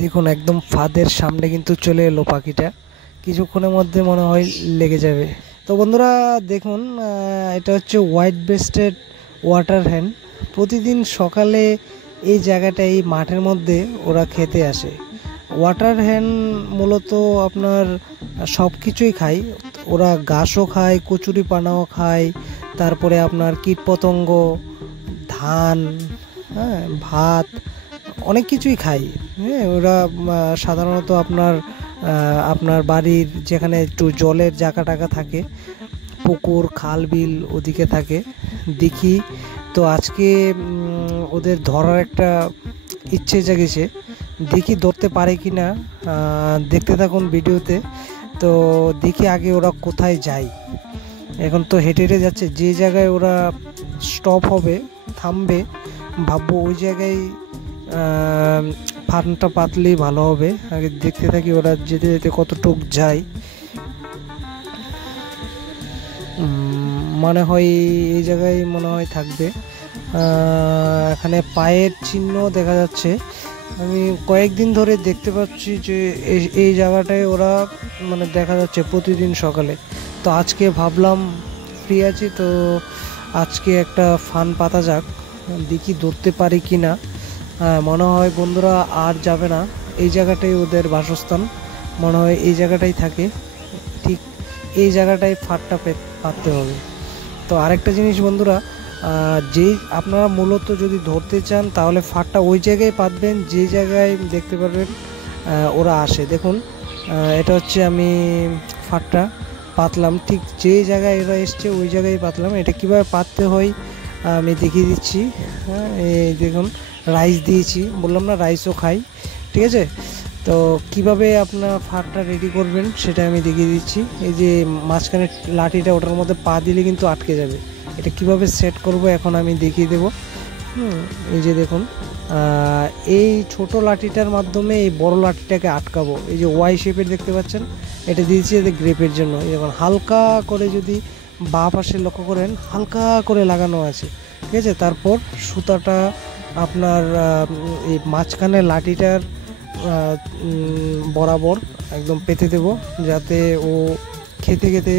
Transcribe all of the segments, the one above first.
দেখুন একদম ফাঁদের সামনে কিন্তু চলে এলো পাখিটা। কিছুক্ষণের মধ্যে মনে হয় লেগে যাবে। তো বন্ধুরা দেখুন, এটা হচ্ছে হোয়াইট ব্রেস্টেড ওয়াটার হ্যান। প্রতিদিন সকালে এই জায়গাটা, এই মাঠের মধ্যে ওরা খেতে আসে। ওয়াটার হ্যান মূলত আপনার সব কিছুই খায়। ওরা ঘাসও খায়, কচুরি পানাও খায়, তারপরে আপনার কীটপতঙ্গ, ধান, হ্যাঁ, ভাত, অনেক কিছুই খায়। হ্যাঁ, ওরা সাধারণত আপনার বাড়ির যেখানে একটু জলের জায়গা টাকা থাকে, পুকুর খাল বিল ওদিকে থাকে দেখি। তো আজকে ওদের ধরার একটা ইচ্ছে জেগেছে, দেখি ধরতে পারে কি না। দেখতে থাকুন ভিডিওতে। তো দেখি আগে ওরা কোথায় যায়। এখন তো হেঁটে হেঁটে যাচ্ছে, যে জায়গায় ওরা স্টপ হবে, থামবে, ভাববো ওই জায়গায় ফানটা পাতলেই ভালো হবে। আগে দেখতে থাকি ওরা যেতে যেতে কতটুক যায়। মনে হয় এই জায়গায় মনে হয় থাকবে। এখানে পায়ের চিহ্ন দেখা যাচ্ছে। আমি কয়েকদিন ধরে দেখতে পাচ্ছি যে এই জায়গাটায় ওরা মানে দেখা যাচ্ছে প্রতিদিন সকালে। তো আজকে ভাবলাম ফ্রি আছি, তো আজকে একটা ফান পাতা যাক, দেখি ধরতে পারি কি না। মনে হয় বন্ধুরা আর যাবে না, এই জায়গাটাই ওদের বাসস্থান। মনে হয় এই জায়গাটাই থাকে, ঠিক এই জায়গাটায় ফাঁদটা পাততে হবে। তো আরেকটা জিনিস বন্ধুরা, যেই আপনারা মূলত যদি ধরতে চান তাহলে ফাঁদটা ওই জায়গায় পাতবেন যে জায়গায় দেখতে পারবেন ওরা আসে। দেখুন, এটা হচ্ছে আমি ফাঁদটা পাতলাম, ঠিক যে জায়গায় এরা এসছে ওই জায়গায় পাতলাম। এটা কীভাবে পাততে হয় আমি দেখিয়ে দিচ্ছি। হ্যাঁ, এই দেখুন রাইস দিয়েছি, বললাম না রাইসও খাই, ঠিক আছে। তো কিভাবে আপনার ফাঁদটা রেডি করবেন সেটা আমি দেখিয়ে দিচ্ছি। এই যে মাঝখানে লাঠিটা, ওটার মধ্যে পা দিলে কিন্তু আটকে যাবে। এটা কিভাবে সেট করব এখন আমি দেখিয়ে দেবো। এই যে দেখুন, এই ছোট লাঠিটার মাধ্যমে এই বড় লাঠিটাকে আটকাবো। এই যে ওয়াই শেপের দেখতে পাচ্ছেন, এটা দিয়েছি এদের গ্রেপের জন্য। যখন হালকা করে যদি বাঁ পাশে লক্ষ্য করেন, হালকা করে লাগানো আছে, ঠিক আছে। তারপর সুতাটা আপনার এই মাঝখানে লাঠিটার বরাবর একদম পেতে দেব, যাতে ও খেতে খেতে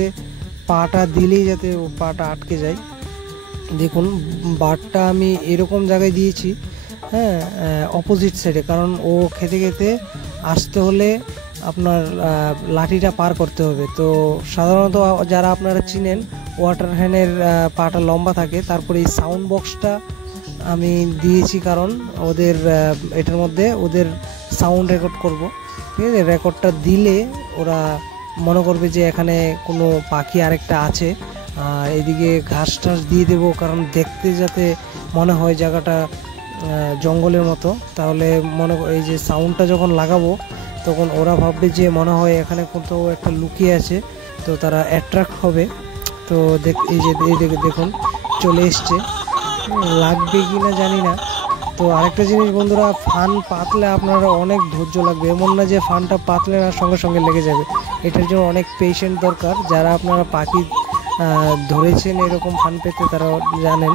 পাটা দিলেই যাতে ও পাটা আটকে যায়। দেখুন বারটা আমি এরকম জায়গায় দিয়েছি, হ্যাঁ, অপোজিট সাইডে, কারণ ও খেতে খেতে আসতে হলে আপনার লাঠিটা পার করতে হবে। তো সাধারণত যারা আপনারা চিনেন, ওয়াটার হ্যানের পাটা লম্বা থাকে। তারপরে এই সাউন্ড বক্সটা আমি দিয়েছি, কারণ ওদের এটার মধ্যে ওদের সাউন্ড রেকর্ড করব, ঠিক আছে। রেকর্ডটা দিলে ওরা মনে করবে যে এখানে কোনো পাখি আরেকটা আছে। আর এদিকে ঘাস টাস দিয়ে দেবো, কারণ দেখতে যাতে মনে হয় জায়গাটা জঙ্গলের মতো। তাহলে এই যে সাউন্ডটা যখন লাগাবো তখন ওরা ভাববে যে মনে হয় এখানে কোথাও একটা লুকিয়ে আছে, তো তারা অ্যাট্রাক্ট হবে। তো এই যে দেখুন চলে এসছে, লাগবে কি না জানি না। তো আরেকটা জিনিস বন্ধুরা, ফান পাতলে আপনারা অনেক ধৈর্য লাগবে। এমন না যে ফানটা পাতলে না সঙ্গে সঙ্গে লেগে যাবে। এটার জন্য অনেক পেশেন্ট দরকার। যারা আপনারা পাখি ধরেছেন এরকম ফান পেতে, তারা জানেন।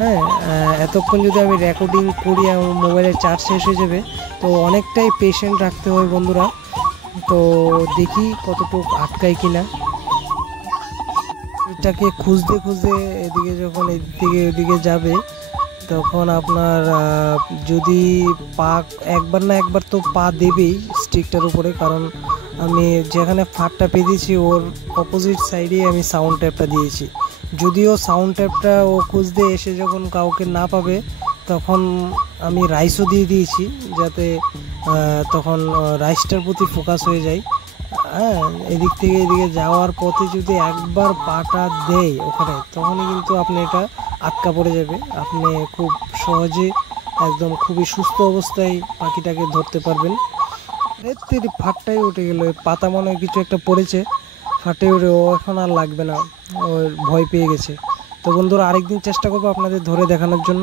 হ্যাঁ, এতক্ষণ যদি আমি রেকর্ডিং করি আমার মোবাইলের চার্জ শেষ হয়ে যাবে। তো অনেকটাই পেশেন্ট রাখতে হয় বন্ধুরা। তো দেখি কতটুকু আটকায় কিনা। এটাকে খুঁজতে খুঁজতে এদিকে যখন এদিকে যাবে, তখন আপনার যদি পা একবার না একবার তো পা দেবেই স্টিকটার উপরে, কারণ আমি যেখানে ফাঁদটা পেতেছি ওর অপোজিট সাইডে আমি সাউন্ড ট্যাপটা দিয়েছি। যদিও সাউন্ড ট্যাপটা ও খুঁজতে এসে যখন কাউকে না পাবে, তখন আমি রাইসও দিয়ে দিয়েছি, যাতে তখন রাইসটার প্রতি ফোকাস হয়ে যায়। হ্যাঁ, এদিক থেকে এদিকে যাওয়ার পথে যদি একবার পাটা দেয় ওখানে, তখনই কিন্তু আপনি এটা আটকা পড়ে যাবে। আপনি খুব সহজে একদম খুবই সুস্থ অবস্থায় পাখিটাকে ধরতে পারবেন। এর ফাটটাই উঠে গেল, পাতা মনে হয় কিছু একটা পড়েছে, ফাটে উঠে ও এখন আর লাগবে না, ওর ভয় পেয়ে গেছে। তো বন্ধুরা আরেকদিন চেষ্টা করবো আপনাদের ধরে দেখানোর জন্য।